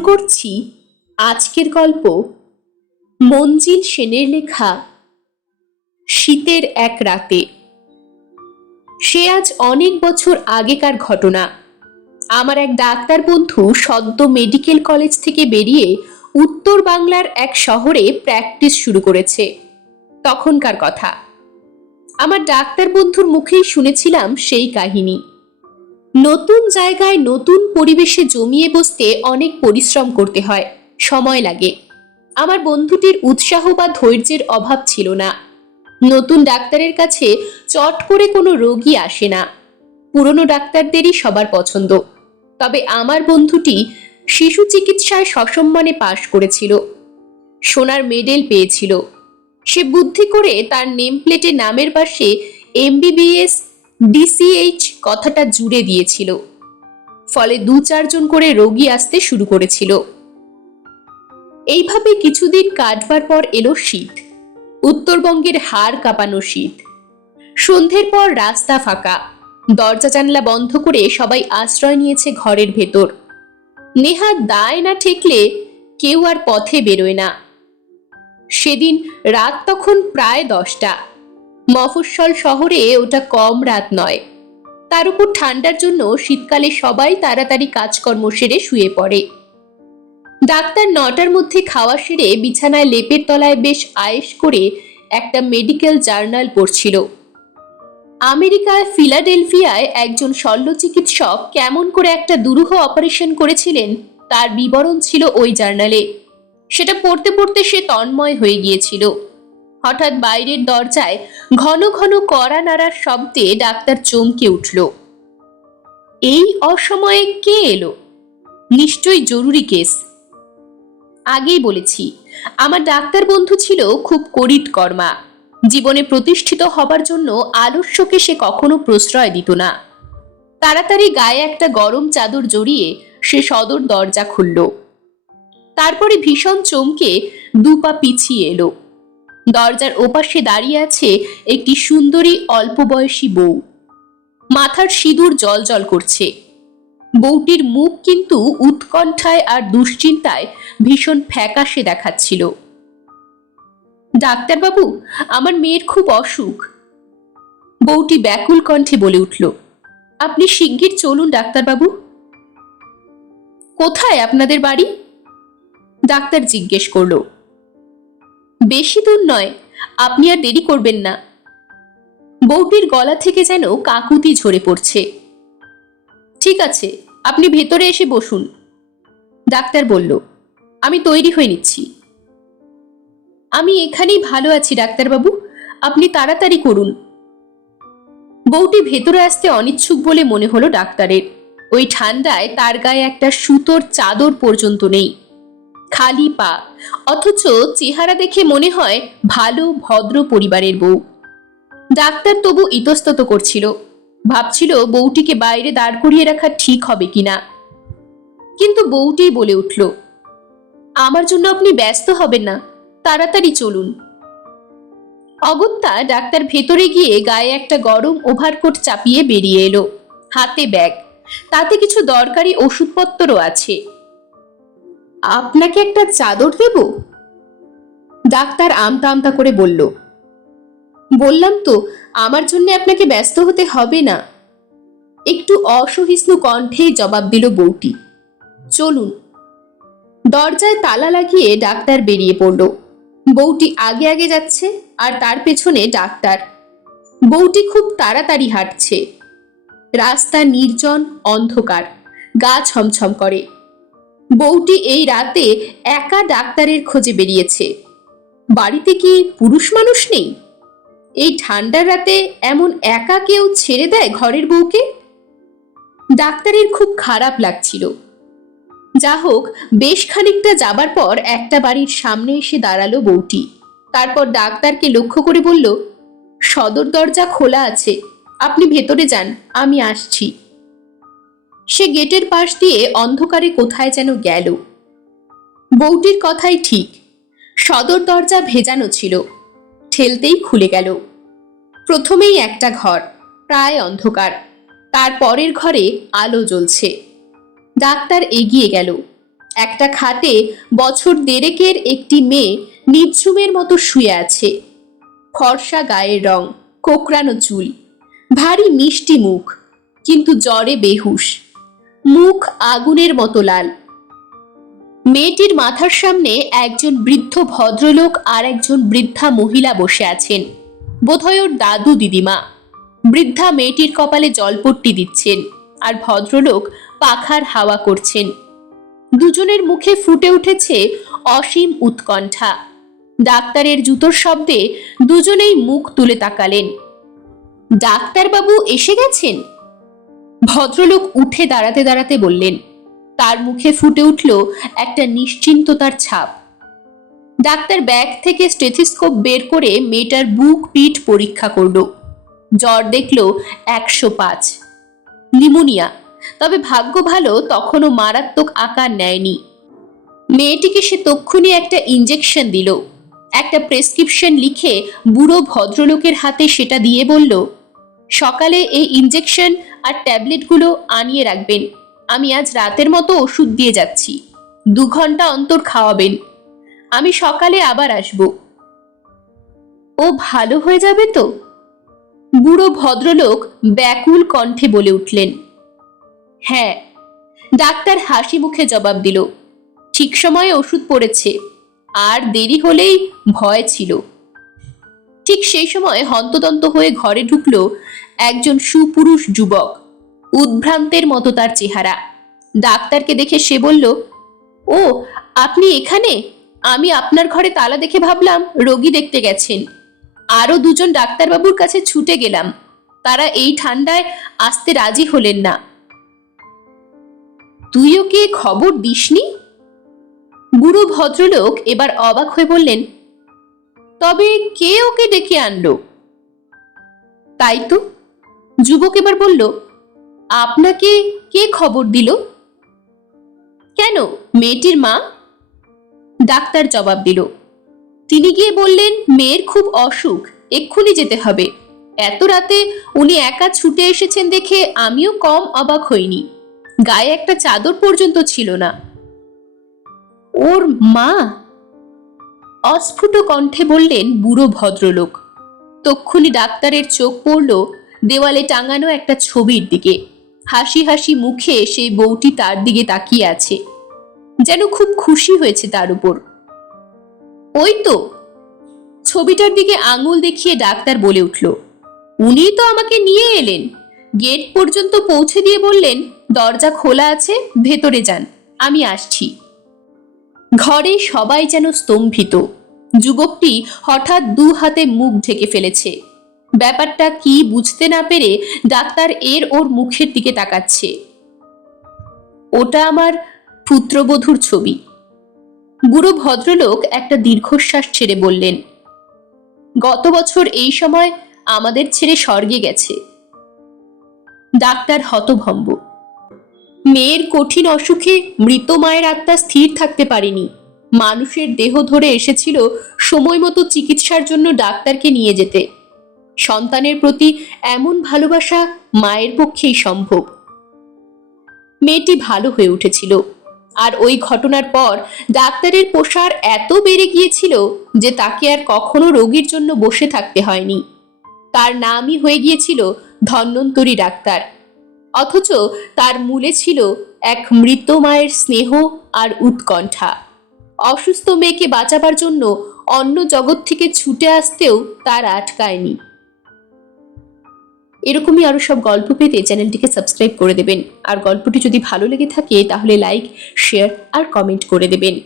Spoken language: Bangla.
করছি আজকের গল্প মঞ্জিল সেনের লেখা শীতের এক রাতে। সে আজ অনেক বছর আগেকার ঘটনা। আমার এক ডাক্তার বন্ধু সদ্য মেডিকেল কলেজ থেকে বেরিয়ে উত্তর বাংলার এক শহরে প্র্যাকটিস শুরু করেছে। তখনকার কথা। আমার ডাক্তার বন্ধুর মুখেই শুনেছিলাম সেই কাহিনী। নতুন জায়গায় নতুন পরিবেশে জমিয়ে বসতে অনেক পরিশ্রম করতে হয়, সময় লাগে। আমার বন্ধুটির উৎসাহ বা ধৈর্যের অভাব ছিল না। নতুন ডাক্তারের কাছে চট করে কোনো রোগী আসে না। পুরনো ডাক্তারদেরই সবার পছন্দ। তবে আমার বন্ধুটি শিশু চিকিৎসায় সসম্মানে পাশ করেছিল। সোনার মেডেল পেয়েছিল। সে বুদ্ধি করে তার নেম প্লেটে নামের পাশে এমবিবিএস ডিসিএইচ কথাটা জুড়ে দিয়েছিল। ফলে দু চারজন করে রোগী আসতে শুরু করেছিল। এইভাবে কিছুদিন কাটবার পর এলো শীত। উত্তরবঙ্গের হাড় কাঁপানো শীত। সন্ধ্যের পর রাস্তা ফাঁকা। দরজা জানলা বন্ধ করে সবাই আশ্রয় নিয়েছে ঘরের ভেতর। নেহা দায় না ঠেকলে কেউ আর পথে বেরোয় না। সেদিন রাত তখন প্রায় দশটা। মফস্বল শহরে ওটা কম রাত নয়। তার উপর ঠান্ডার জন্য শীতকালে সবাই তাড়াতাড়ি কাজকর্ম সেরে শুয়ে পড়ে। ডাক্তার নটার মধ্যে খাওয়া সেরে বিছানায় লেপের তলায় বেশ আয়েশ করে একটা মেডিকেল জার্নাল পড়ছিল। আমেরিকায় ফিলাডেলফিয়ায় একজন শল্য চিকিৎসক কেমন করে একটা দুরূহ অপারেশন করেছিলেন তার বিবরণ ছিল ওই জার্নালে। সেটা পড়তে পড়তে সে তন্ময় হয়ে গিয়েছিল। হঠাৎ বাইরের দরজায় ঘন ঘন কড়া নাড়ার শব্দে ডাক্তার চমকে উঠল। এই অসময়ে কে এলো? নিশ্চয়ই জরুরি কেস। আগেই বলেছি, আমার ডাক্তার বন্ধু ছিল খুব করিত কর্মা। জীবনে প্রতিষ্ঠিত হবার জন্য আলস্যকে সে কখনো প্রশ্রয় দিত না। তাড়াতাড়ি গায়ে একটা গরম চাদর জড়িয়ে সে সদর দরজা খুলল। তারপরে ভীষণ চমকে দুপা পিছিয়ে এলো। দরজার ওপাশে দাঁড়িয়ে আছে একটি সুন্দরী অল্প বয়সী বউ। মাথার সিঁদুর জল জল করছে। বউটির মুখ কিন্তু উৎকণ্ঠায় আর দুশ্চিন্তায় ভীষণ ফ্যাকাশে দেখাচ্ছিল। ডাক্তারবাবু, আমার মেয়ের খুব অসুখ। বউটি ব্যাকুল কণ্ঠে বলে উঠল, আপনি শিগগির চলুন, ডাক্তারবাবু। কোথায় আপনাদের বাড়ি? ডাক্তার জিজ্ঞেস করল। বেশি দূর নয়, আপনি আর দেরি করবেন না। বউটির গলা থেকে যেন কাকুতি ঝরে পড়ছে। ঠিক আছে, আপনি ভেতরে এসে বসুন। ডাক্তার বলল, আমি তৈরি হয়ে নিচ্ছি। আমি এখানেই ভালো আছি, ডাক্তারবাবু। আপনি তাড়াতাড়ি করুন। বউটি ভেতরে আসতে অনিচ্ছুক বলে মনে হলো ডাক্তারের। ওই ঠান্ডায় তার গায়ে একটা সুতোর চাদর পর্যন্ত নেই। খালি পা। অথচ চেহারা দেখে মনে হয় ভালো, ভদ্র পরিবারের বউ। ডাক্তার তবু ইতস্তত করছিল। ভাবছিল বউটিকে বাইরে দাঁড় করিয়ে রাখা ঠিক হবে কিনা। কিন্তু বউটি বলে উঠল, আমার জন্য আপনি ব্যস্ত হবেন না, তাড়াতাড়ি চলুন। অগত্যা ডাক্তার ভেতরে গিয়ে গায়ে একটা গরম ওভারকোট চাপিয়ে বেরিয়ে এলো, হাতে ব্যাগ। তাতে কিছু দরকারি ওষুধপত্রও আছে। আপনাকে একটা চাদর দেব? ডাক্তার আমতা আমতা করে বলল, বললাম তো, আমার জন্য আপনাকে ব্যস্ত হতে হবে না। একটু অসহিষ্ণু কণ্ঠে জবাব দিল বউটি, চলুন। দরজায় তালা লাগিয়ে ডাক্তার বেরিয়ে পড়ল। বউটি আগে আগে যাচ্ছে আর তার পেছনে ডাক্তার। বউটি খুব তাড়াতাড়ি হাঁটছে। রাস্তা নির্জন, অন্ধকার, গা ছমছম করে। বউটি এই রাতে একা ডাক্তারের খোঁজে বেরিয়েছে। বাড়িতে কি পুরুষ মানুষ নেই? এই ঠান্ডার রাতে এমন একা কেউ ছেড়ে দেয় ঘরের বউকে? ডাক্তারের খুব খারাপ লাগছিল। যা হোক, বেশ খানিকটা যাবার পর একটা বাড়ির সামনে এসে দাঁড়াল বউটি। তারপর ডাক্তারকে লক্ষ্য করে বলল, সদর দরজা খোলা আছে। আপনি ভেতরে যান, আমি আসছি। সে গেটের পাশ দিয়ে অন্ধকারে কোথায় যেন গেল। বউটির কথাই ঠিক। সদর দরজা ভেজানো ছিল। ঠেলতেই খুলে গেল। প্রথমেই একটা ঘর, প্রায় অন্ধকার। তার পরের ঘরে আলো জ্বলছে। ডাক্তার এগিয়ে গেল। একটা খাটে বছর দেড়েকের একটি মেয়ে নিঝুমের মতো শুয়ে আছে। ফর্সা গায়ের রং, কোকড়ানো চুল। ভারী মিষ্টি মুখ, কিন্তু জ্বরে বেহুশ। মুখ আগুনের মতো লাল। মেয়েটির মাথার সামনে একজন বৃদ্ধ ভদ্রলোক আর একজন বৃদ্ধা মহিলা বসে আছেন। বোধহয় ওর দাদু দিদিমা। বৃদ্ধা মেয়েটির কপালে জলপট্টি দিচ্ছেন আর ভদ্রলোক পাখার হাওয়া করছেন। দুজনের মুখে ফুটে উঠেছে অসীম উৎকণ্ঠা। ডাক্তারের জুতোর শব্দে দুজনেই মুখ তুলে তাকালেন। ডাক্তারবাবু এসে গেছেন? ভদ্রলোক উঠে দাঁড়াতে দাঁড়াতে বললেন, তার মুখে ফুটে উঠল একটা নিশ্চিন্ততার ছাপ। ডাক্তার ব্যাগ থেকে স্টেথিস্কোপ বের করে মেয়েটার বুক পিঠ পরীক্ষা করল। জ্বর দেখল একশো পাঁচ। নিমোনিয়া। তবে ভাগ্য ভালো তখনও মারাত্মক আকার নেয়নি। মেয়েটিকে সে তক্ষুনি একটা ইঞ্জেকশন দিল। একটা প্রেসক্রিপশন লিখে বুড়ো ভদ্রলোকের হাতে সেটা দিয়ে বলল, সকালে এই ইঞ্জেকশন আর ট্যাবলেটগুলো আনিয়ে রাখবেন। আমি আজ রাতের মতো ওষুধ দিয়ে যাচ্ছি। দু ঘণ্টা অন্তর খাওয়াবেন। আমি সকালে আবার আসব। ও ভালো হয়ে যাবে তো? বুড়ো ভদ্রলোক ব্যাকুল কণ্ঠে বলে উঠলেন। হ্যাঁ। ডাক্তার হাসি মুখে জবাব দিল। ঠিক সময়ে ওষুধ পড়েছে। আর দেরি হলেই ভয় ছিল। ঠিক সেই সময় হন্তদন্ত হয়ে ঘরে ঢুকলো একজন সুপুরুষ যুবক, উদ্ভ্রান্তের মতো তার চেহারা। ডাক্তারকে দেখে সে বলল, ও, আপনি এখানে? আমি আপনার ঘরে তালা দেখে ভাবলাম রোগী দেখতে গেছেন। আরও দুজন ডাক্তারবাবুর কাছে ছুটে গেলাম। তারা এই ঠান্ডায় আসতে রাজি হলেন না। তুইও কি খবর দিসনি? বুড়ো ভদ্রলোক এবার অবাক হয়ে বললেন তবে কে ওকে ডেকে আনলো? তাই তো। যুবক এবার বলল, আপনাকে কে খবর দিল? কেন, মেয়েটির মা? ডাক্তার জবাব দিল, তিনি গিয়ে বললেন মেয়ের খুব অসুখ, এক্ষুনি যেতে হবে। এত রাতে উনি একা ছুটে এসেছেন দেখে আমিও কম অবাক হইনি। গায়ে একটা চাদর পর্যন্ত ছিল না। ওর মা? অস্ফুট কণ্ঠে বললেন, বুড়ো ভদ্রলোক। তক্ষুনি ডাক্তারের চোখ পড়ল দেওয়ালে টাঙানো একটা ছবির দিকে। হাসি হাসি মুখে সেই বউটি তার দিকে তাকিয়ে আছে। যেন খুব খুশি হয়েছে তার উপর। ওই তো! ছবিটার দিকে আঙুল দেখিয়ে ডাক্তার বলে উঠল। উনি তো আমাকে নিয়ে এলেন। গেট পর্যন্ত পৌঁছে দিয়ে বললেন, দরজা খোলা আছে, ভেতরে যান। আমি আসছি। ঘরে সবাই যেন স্তম্ভিত। যুবকটি হঠাৎ দু হাতে মুখ ঢেকে ফেলেছে। ব্যাপারটা কি বুঝতে না পেরে ডাক্তার এর ওর মুখের দিকে তাকাচ্ছে। ওটা আমার পুত্রবধূর ছবি। বুড়ো ভদ্রলোক একটা দীর্ঘশ্বাস ছেড়ে বললেন, গত বছর এই সময় আমাদের ছেড়ে স্বর্গে গেছে। ডাক্তার হতভম্ব। মেয়ের কঠিন অসুখে মৃত মায়ের আত্মা স্থির থাকতে পারেনি। মানুষের দেহ ধরে এসেছিল সময় মতো চিকিৎসার জন্য ডাক্তারকে নিয়ে যেতে। সন্তানের প্রতি এমন ভালোবাসা মায়ের পক্ষেই সম্ভব। মেয়েটি ভালো হয়ে উঠেছিল। আর ওই ঘটনার পর ডাক্তারের প্রসার এত বেড়ে গিয়েছিল যে তাকে আর কখনো রোগীর জন্য বসে থাকতে হয়নি। তার নামই হয়ে গিয়েছিল ধন্বন্তরী ডাক্তার। অথচ তার মূলে ছিল এক মৃত মায়ের স্নেহ আর উৎকণ্ঠা। অসুস্থ মেয়েকে বাঁচাবার জন্য অন্য জগৎ থেকে ছুটে আসতেও তার আটকায়নি। এরকমই আরও সব গল্প পেতে চ্যানেলটিকে সাবস্ক্রাইব করে দেবেন। আর গল্পটি যদি ভালো লেগে থাকে, তাহলে লাইক, শেয়ার আর কমেন্ট করে দেবেন।